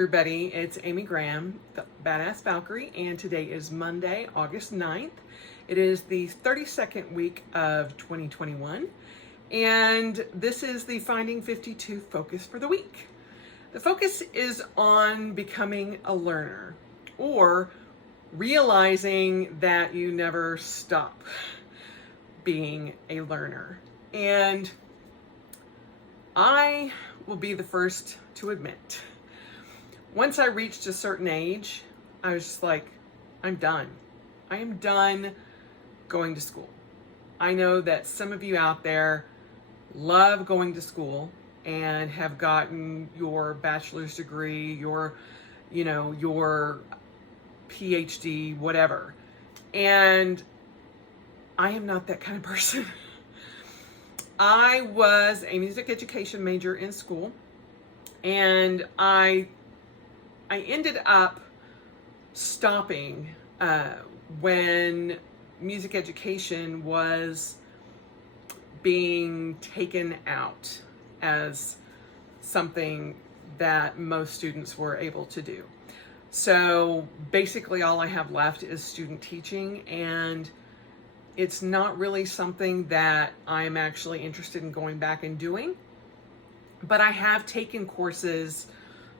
everybody, it's Amy Graham, the Badass Valkyrie, and today is Monday, August 9th. It is the 32nd week of 2021, and this is the Finding 52 focus for the week. The focus is on becoming a learner, or realizing that you never stop being a learner. And I will be the first to admit, once I reached a certain age, I was just like, I'm done. I am done going to school. I know that some of you out there love going to school and have gotten your bachelor's degree, your PhD, whatever. And I am not that kind of person. I was a music education major in school, and I ended up stopping when music education was being taken out as something that most students were able to do. So basically all I have left is student teaching, and it's not really something that I'm actually interested in going back and doing. But I have taken courses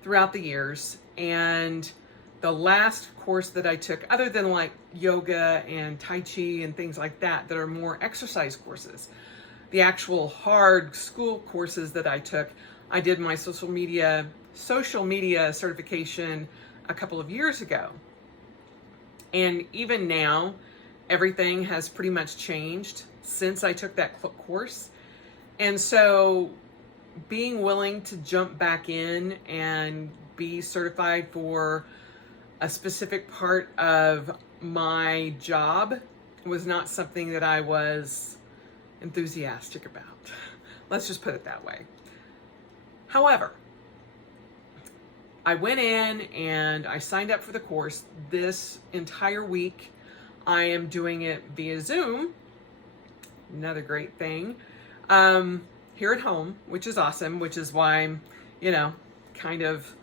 throughout the years, and the last course that I took, other than like yoga and Tai Chi and things like that, that are more exercise courses, the actual hard school courses that I took, I did my social media certification a couple of years ago. And even now, everything has pretty much changed since I took that course. And so being willing to jump back in and be certified for a specific part of my job was not something that I was enthusiastic about. Let's just put it that way. However, I went in and I signed up for the course. This entire week, I am doing it via Zoom. Another great thing. Here at home, which is awesome, which is why I'm, kind of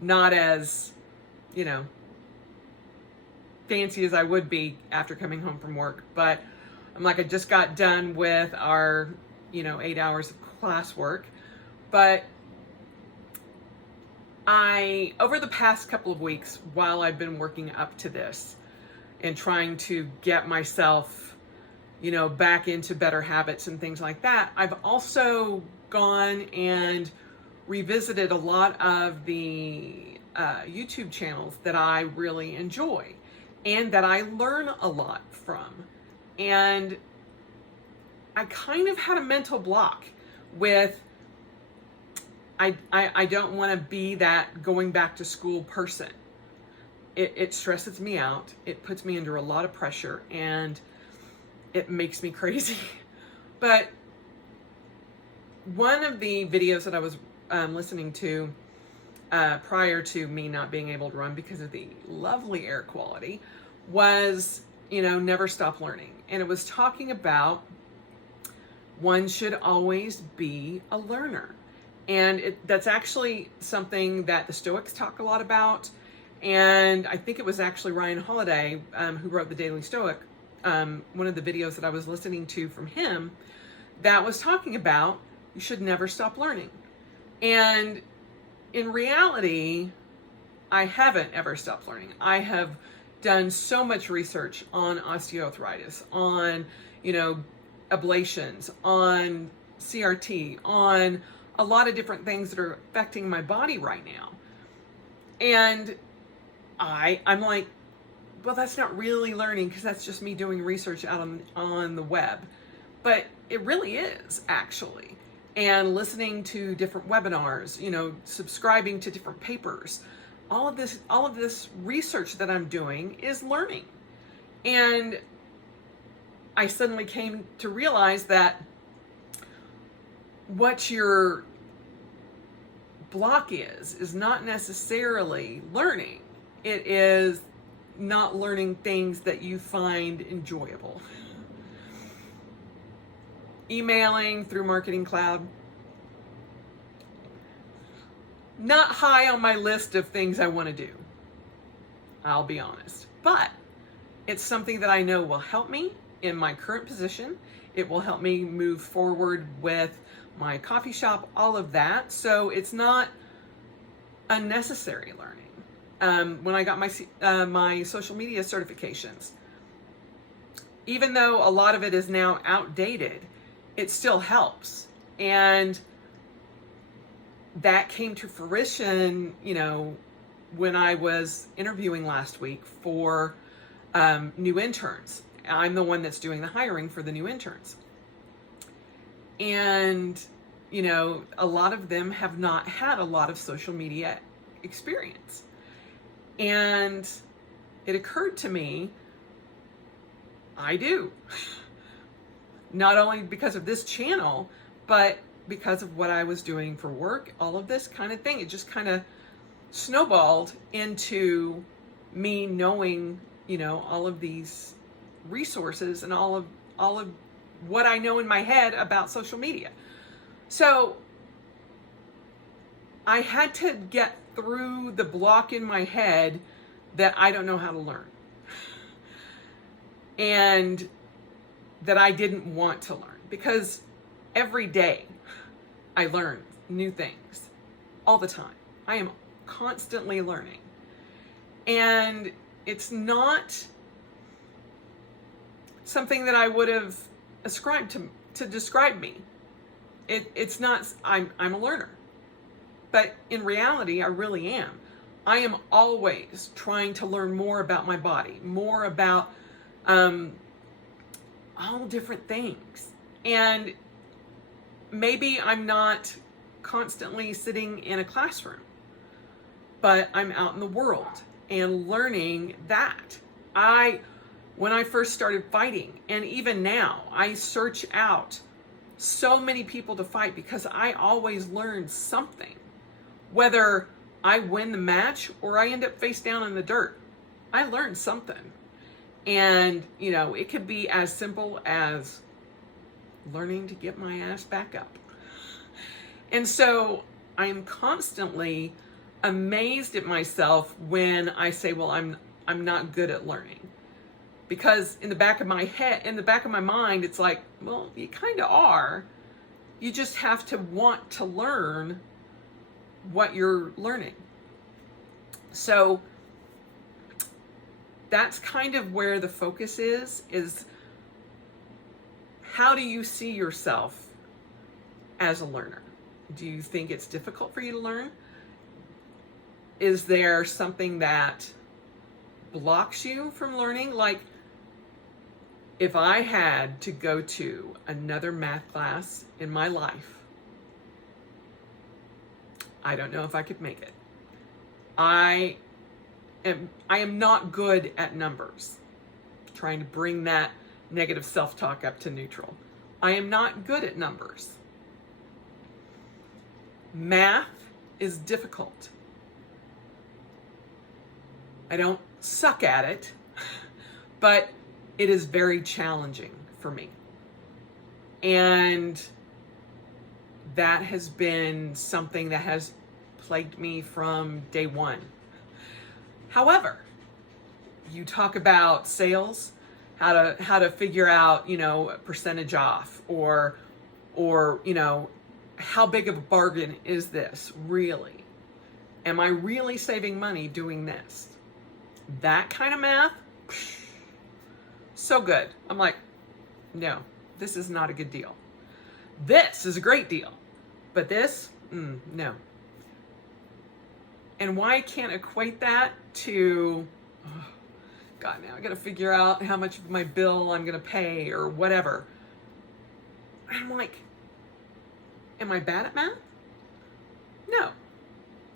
not as, fancy as I would be after coming home from work. But I'm like, I just got done with our, 8 hours of classwork. But over the past couple of weeks, while I've been working up to this and trying to get myself back into better habits and things like that, I've also gone and revisited a lot of the YouTube channels that I really enjoy and that I learn a lot from. And I kind of had a mental block with, I don't want to be that going back to school person. It stresses me out. It puts me under a lot of pressure, and it makes me crazy. But one of the videos that I was listening to prior to me not being able to run because of the lovely air quality was, never stop learning. And it was talking about one should always be a learner. And that's actually something that the Stoics talk a lot about. And I think it was actually Ryan Holiday who wrote the Daily Stoic, one of the videos that I was listening to from him, that was talking about you should never stop learning. And in reality, I haven't ever stopped learning. I have done so much research on osteoarthritis, on, ablations, on CRT, on a lot of different things that are affecting my body right now. And I'm like, well, that's not really learning, because that's just me doing research out on the web. But it really is, actually. And listening to different webinars, subscribing to different papers. All of this research that I'm doing is learning. And I suddenly came to realize that what your block is not necessarily learning. It is not learning things that you find enjoyable. Emailing through Marketing Cloud, not high on my list of things I want to do. I'll be honest. But it's something that I know will help me in my current position. It will help me move forward with my coffee shop, all of that. So it's not unnecessary learning. When I got my social media certifications, even though a lot of it is now outdated, it still helps. And that came to fruition, when I was interviewing last week for new interns. I'm the one that's doing the hiring for the new interns. And, a lot of them have not had a lot of social media experience. And it occurred to me, I do. Not only because of this channel, but because of what I was doing for work, all of this kind of thing. It just kind of snowballed into me knowing, all of these resources and all of what I know in my head about social media. So I had to get through the block in my head that I don't know how to learn. And that I didn't want to learn, because every day I learn new things all the time. I am constantly learning. And it's not something that I would have ascribed to describe me. It's not, I'm a learner. But in reality, I really am. I am always trying to learn more about my body, more about all different things. And maybe I'm not constantly sitting in a classroom, but I'm out in the world and learning that. When I first started fighting, and even now, I search out so many people to fight because I always learn something. Whether I win the match or I end up face down in the dirt, I learned something. And, it could be as simple as learning to get my ass back up. And so I'm constantly amazed at myself when I say, well, I'm not good at learning. Because in the back of my mind, it's like, well, you kind of are. You just have to want to learn what you're learning. So that's kind of where the focus is how do you see yourself as a learner? Do you think it's difficult for you to learn? Is there something that blocks you from learning? Like, if I had to go to another math class in my life, I don't know if I could make it. I am not good at numbers. Trying to bring that negative self-talk up to neutral. I am not good at numbers. Math is difficult. I don't suck at it, but it is very challenging for me. And that has been something that has plagued me from day one. However, you talk about sales, how to figure out, percentage off, or how big of a bargain is this really? Am I really saving money doing this? That kind of math, so good. I'm like, no, this is not a good deal. This is a great deal, but this, no. And why I can't equate that to, God, now I got to figure out how much of my bill I'm going to pay or whatever. I'm like, am I bad at math? No.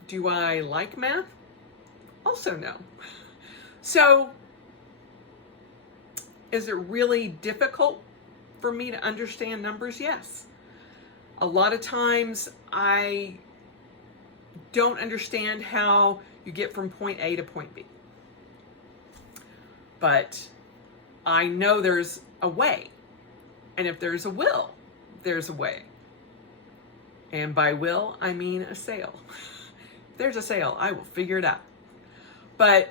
Do I like math? Also no. So, is it really difficult for me to understand numbers? Yes. A lot of times I don't understand how you get from point A to point B. But I know there's a way. And if there's a will, there's a way. And by will, I mean a sale. there's a sale. I will figure it out. But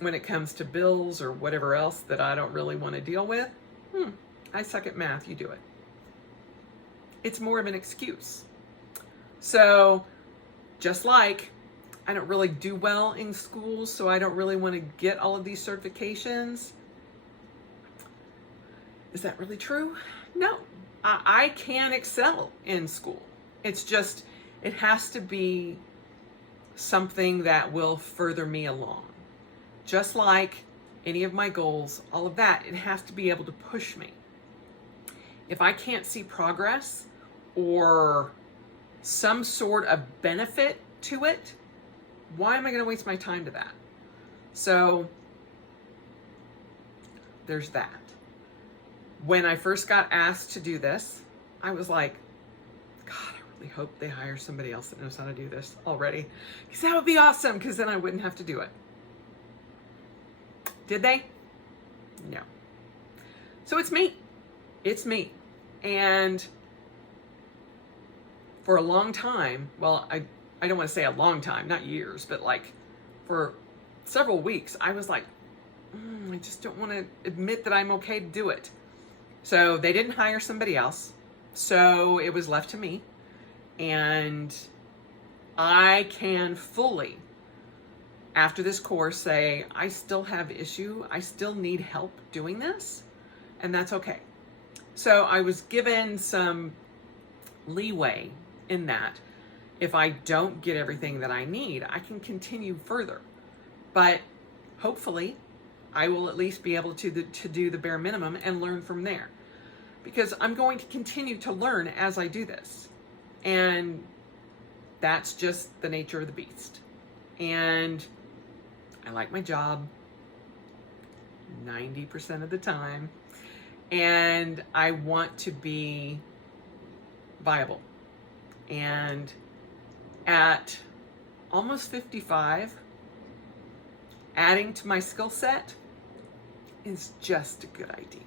when it comes to bills or whatever else that I don't really want to deal with, I suck at math, you do it. It's more of an excuse. So just like I don't really do well in school, so I don't really want to get all of these certifications. Is that really true? No, I can excel in school. It's just, it has to be something that will further me along. Just like any of my goals, all of that, it has to be able to push me. If I can't see progress or some sort of benefit to it, why am I going to waste my time to that? So there's that. When I first got asked to do this, I was like, God, I really hope they hire somebody else that knows how to do this already, because that would be awesome, because then I wouldn't have to do it. Did they? No. So it's me. It's me. And for a long time, well, I don't want to say a long time, not years, but like for several weeks, I was like, I just don't want to admit that I'm okay to do it. So they didn't hire somebody else. So it was left to me. And I can fully, after this course, say, I still have issue. I still need help doing this. And that's okay. So I was given some leeway in that. If I don't get everything that I need, I can continue further. But hopefully, I will at least be able to do the bare minimum and learn from there. Because I'm going to continue to learn as I do this. And that's just the nature of the beast. And I like my job 90% of the time. And I want to be viable. And at almost 55, adding to my skill set is just a good idea.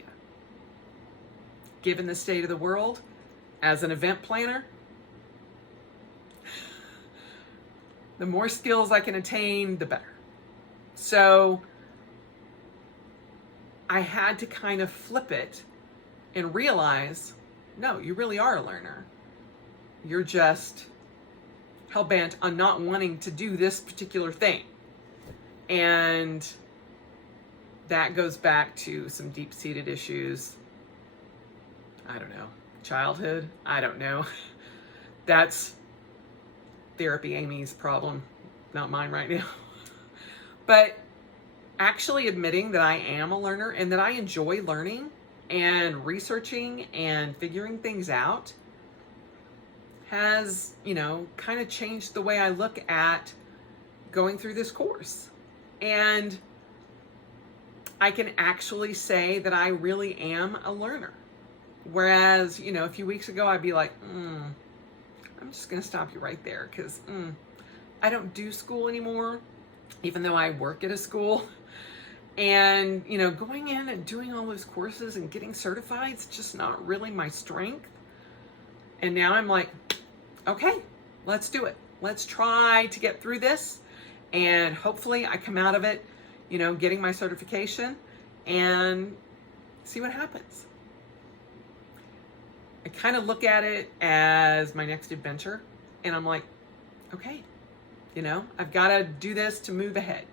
Given the state of the world, as an event planner, the more skills I can attain, the better. So I had to kind of flip it and realize, no, you really are a learner. You're just hell-bent on not wanting to do this particular thing. And that goes back to some deep-seated issues. I don't know. Childhood? I don't know. That's Therapy Amy's problem, not mine right now. But actually admitting that I am a learner and that I enjoy learning and researching and figuring things out has, kind of changed the way I look at going through this course. And I can actually say that I really am a learner. Whereas, a few weeks ago, I'd be like, I'm just going to stop you right there, because I don't do school anymore, even though I work at a school. And, going in and doing all those courses and getting certified is just not really my strength. And now I'm like, okay, let's do it. Let's try to get through this. And hopefully I come out of it, getting my certification and see what happens. I kind of look at it as my next adventure. And I'm like, okay, I've got to do this to move ahead.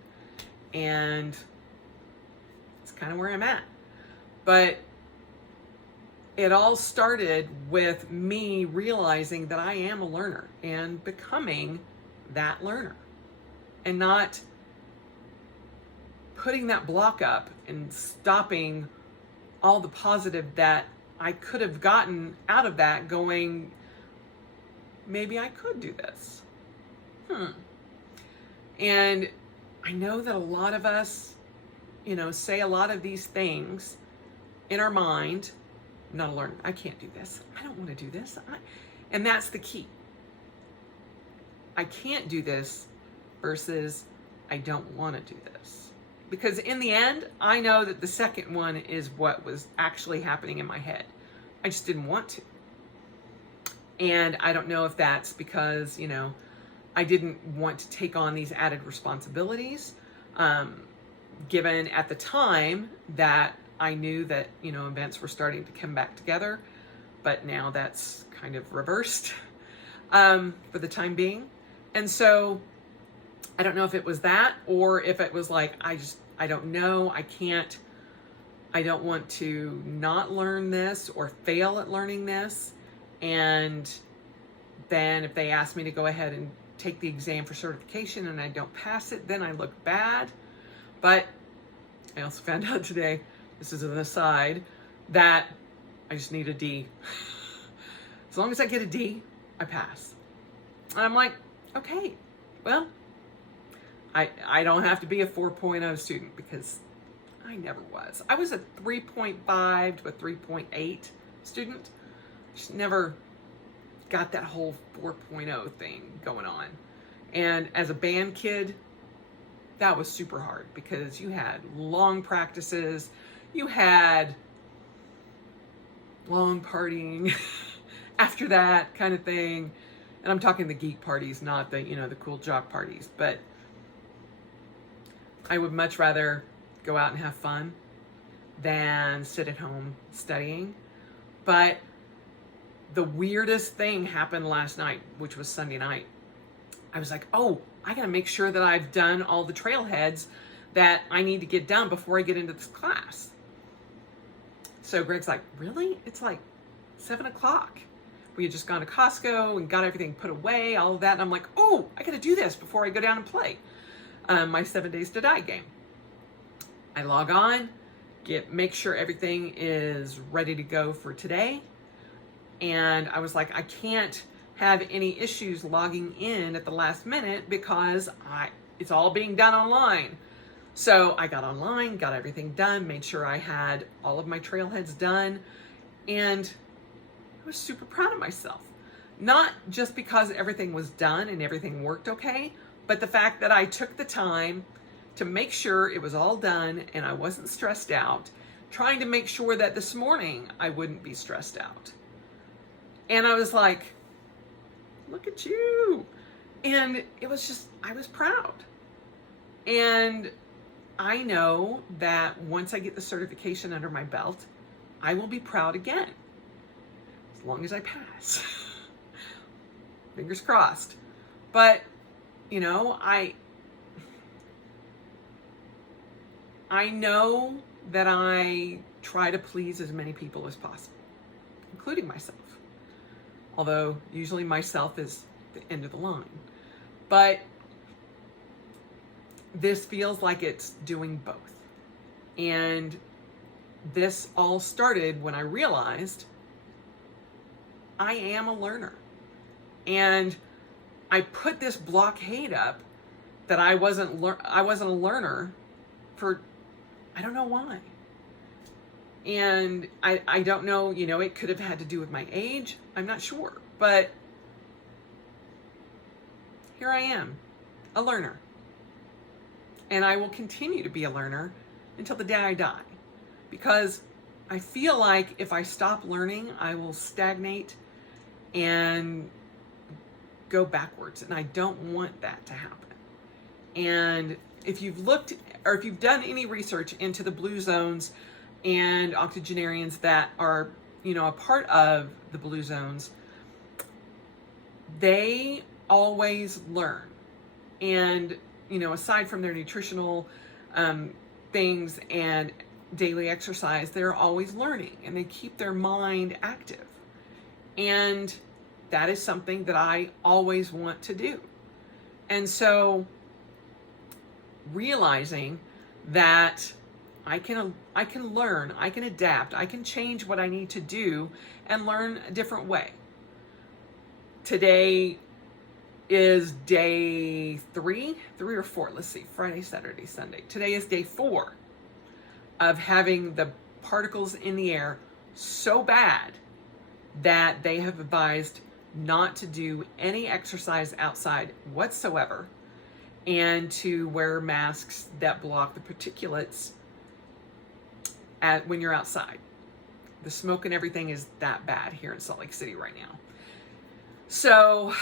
And it's kind of where I'm at. But it all started with me realizing that I am a learner and becoming that learner. And not putting that block up and stopping all the positive that I could have gotten out of that, going, maybe I could do this. And I know that a lot of us, say a lot of these things in our mind. I'm not a learner. I can't do this. I don't want to do this. And that's the key. I can't do this versus I don't want to do this. Because in the end, I know that the second one is what was actually happening in my head. I just didn't want to. And I don't know if that's because, I I didn't want to take on these added responsibilities, given at the time that I knew that, events were starting to come back together, but now that's kind of reversed for the time being. And so I don't know if it was that, or if it was like, I don't know, I don't want to not learn this or fail at learning this. And then if they ask me to go ahead and take the exam for certification and I don't pass it, then I look bad. But I also found out today, this is an aside, that I just need a D. As long as I get a D, I pass. And I'm like, okay, well, I don't have to be a 4.0 student, because I never was. I was a 3.5 to a 3.8 student. Just never got that whole 4.0 thing going on. And as a band kid, that was super hard, because you had long practices, you had long partying after that kind of thing. And I'm talking the geek parties, not the, the cool jock parties. But I would much rather go out and have fun than sit at home studying. But the weirdest thing happened last night, which was Sunday night. I was like, oh, I gotta make sure that I've done all the trailheads that I need to get done before I get into this class. So Greg's like, really? It's like 7 o'clock. We had just gone to Costco and got everything put away, all of that. And I'm like, oh, I gotta do this before I go down and play my 7 Days to Die game. I log on, make sure everything is ready to go for today. And I was like, I can't have any issues logging in at the last minute, because it's all being done online. So I got online, got everything done, made sure I had all of my trailheads done, and I was super proud of myself. Not just because everything was done and everything worked okay, but the fact that I took the time to make sure it was all done and I wasn't stressed out, trying to make sure that this morning I wouldn't be stressed out. And I was like, look at you. And it was just, I was proud. And I know that once I get the certification under my belt, I will be proud again, as long as I pass. Fingers crossed. But, I know that I try to please as many people as possible, including myself. Although usually myself is the end of the line. But this feels like it's doing both. And this all started when I realized I am a learner. And I put this blockade up that I wasn't a learner for, I don't know why. And I don't know, it could have had to do with my age. I'm not sure. But here I am, a learner. And I will continue to be a learner until the day I die. Because I feel like if I stop learning, I will stagnate and go backwards. And I don't want that to happen. And if you've looked, or if you've done any research into the blue zones and octogenarians that are, a part of the blue zones, they always learn. And, aside from their nutritional things and daily exercise, they're always learning, and they keep their mind active. And that is something that I always want to do. And so realizing that I can learn, I can adapt, I can change what I need to do and learn a different way. Today is day 3 or 4. Let's see, Friday, Saturday, Sunday. Today is day 4 of having the particles in the air so bad that they have advised not to do any exercise outside whatsoever, and to wear masks that block the particulates when you're outside. The smoke and everything is that bad here in Salt Lake City right now. So,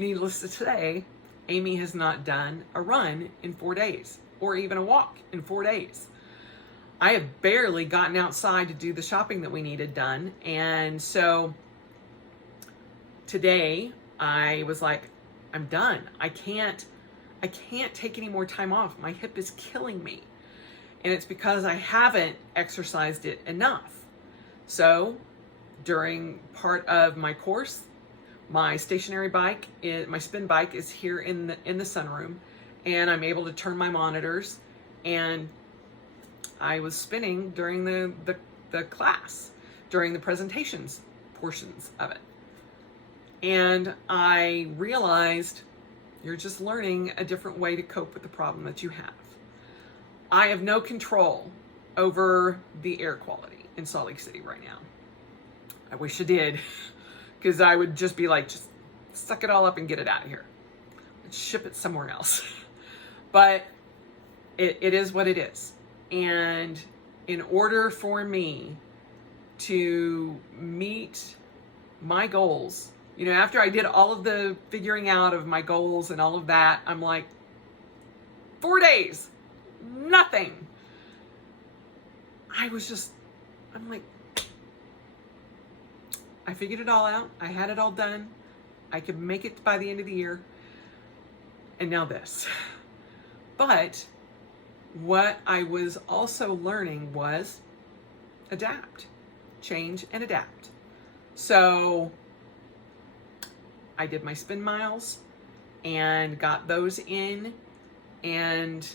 needless to say, Amy has not done a run in 4 days or even a walk in 4 days. I have barely gotten outside to do the shopping that we needed done. And so today I was like, I'm done. I can't take any more time off. My hip is killing me. And it's because I haven't exercised it enough. So during part of my course, my stationary bike, my spin bike is here in the sunroom, and I'm able to turn my monitors, and I was spinning during the class, during the presentations portions of it. And I realized you're just learning a different way to cope with the problem that you have. I have no control over the air quality in Salt Lake City right now. I wish I did, because I would just be like, just suck it all up and get it out of here. Let's ship it somewhere else. But it is what it is. And in order for me to meet my goals, after I did all of the figuring out of my goals and all of that, I'm like, 4 days, nothing. I'm like, I figured it all out. I had it all done. I could make it by the end of the year. And now this. But what I was also learning was adapt, change and adapt. So I did my spin miles and got those in, and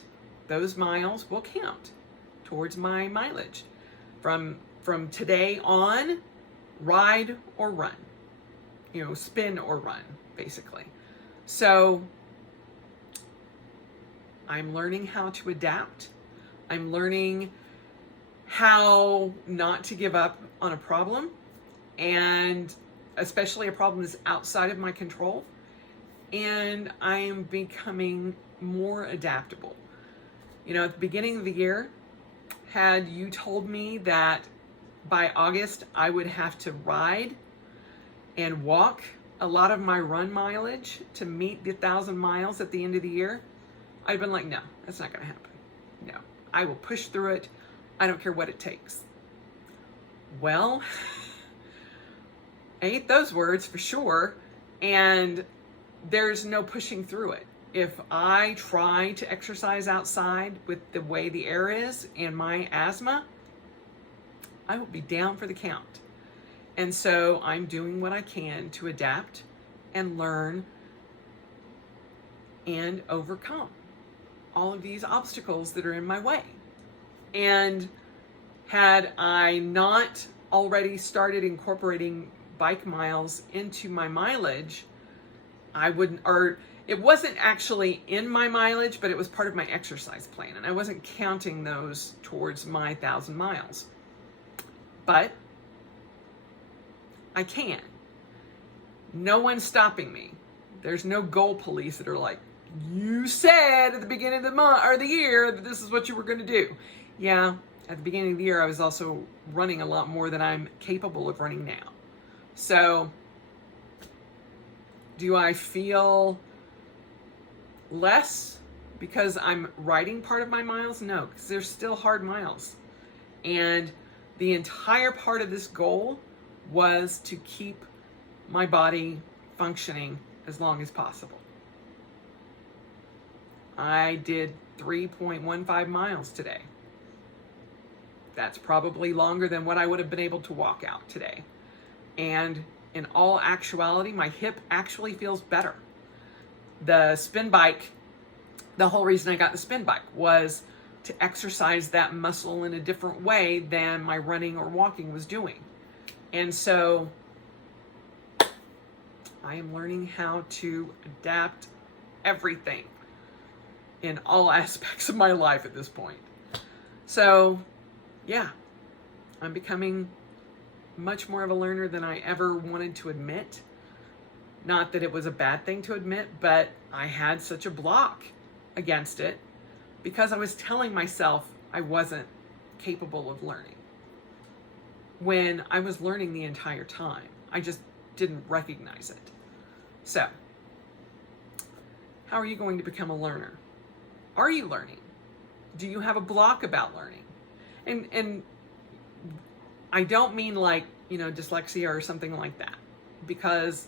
those miles will count towards my mileage. From today on, ride or run, spin or run, basically. So I'm learning how to adapt. I'm learning how not to give up on a problem, and especially a problem that's outside of my control. And I am becoming more adaptable. At the beginning of the year, had you told me that by August I would have to ride and walk a lot of my run mileage to meet the 1,000 miles at the end of the year, I'd been like, no, that's not going to happen. No, I will push through it. I don't care what it takes. Well, I ate those words for sure, and there's no pushing through it. If I try to exercise outside with the way the air is and my asthma, I will be down for the count. And so I'm doing what I can to adapt and learn and overcome all of these obstacles that are in my way. And had I not already started incorporating bike miles into my mileage, I wouldn't, or it wasn't actually in my mileage, but it was part of my exercise plan, and I wasn't counting those towards my 1,000 miles. But I can. No one's stopping me. There's no goal police that are like, you said at the beginning of the month or the year that this is what you were going to do. Yeah, at the beginning of the year, I was also running a lot more than I'm capable of running now. So, do I feel less because I'm riding part of my miles? No, because they're still hard miles. And the entire part of this goal was to keep my body functioning as long as possible. I did 3.15 miles today. That's probably longer than what I would have been able to walk out today. And in all actuality, my hip actually feels better. The spin bike, the whole reason I got the spin bike was to exercise that muscle in a different way than my running or walking was doing. And so I am learning how to adapt everything in all aspects of my life at this point. So, yeah, I'm becoming much more of a learner than I ever wanted to admit. Not that it was a bad thing to admit, but I had such a block against it because I was telling myself I wasn't capable of learning when I was learning the entire time. I just didn't recognize it. So, how are you going to become a learner? Are you learning? Do you have a block about learning? And I don't mean like, dyslexia or something like that, because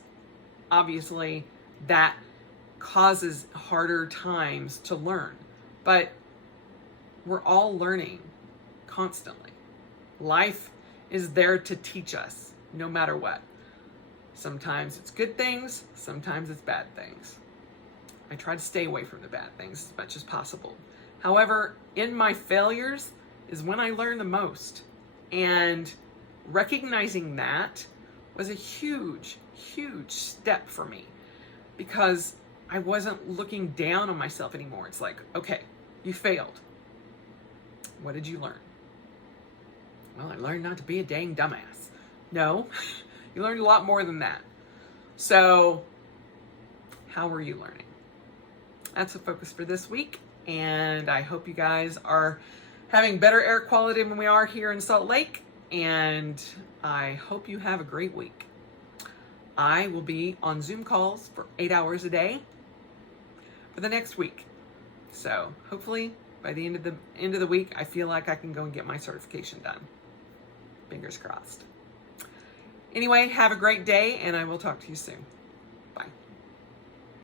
obviously that causes harder times to learn. But we're all learning constantly. Life is there to teach us no matter what. Sometimes it's good things, sometimes it's bad things. I try to stay away from the bad things as much as possible. However, in my failures is when I learn the most. And recognizing that was a huge, huge step for me, because I wasn't looking down on myself anymore. It's like, okay, you failed. What did you learn? Well, I learned not to be a dang dumbass. No, you learned a lot more than that. So, how are you learning? That's the focus for this week. And I hope you guys are having better air quality than we are here in Salt Lake. And I hope you have a great week. I will be on Zoom calls for 8 hours a day for the next week. So hopefully by the end of the week, I feel like I can go and get my certification done. Fingers crossed. Anyway, have a great day, and I will talk to you soon.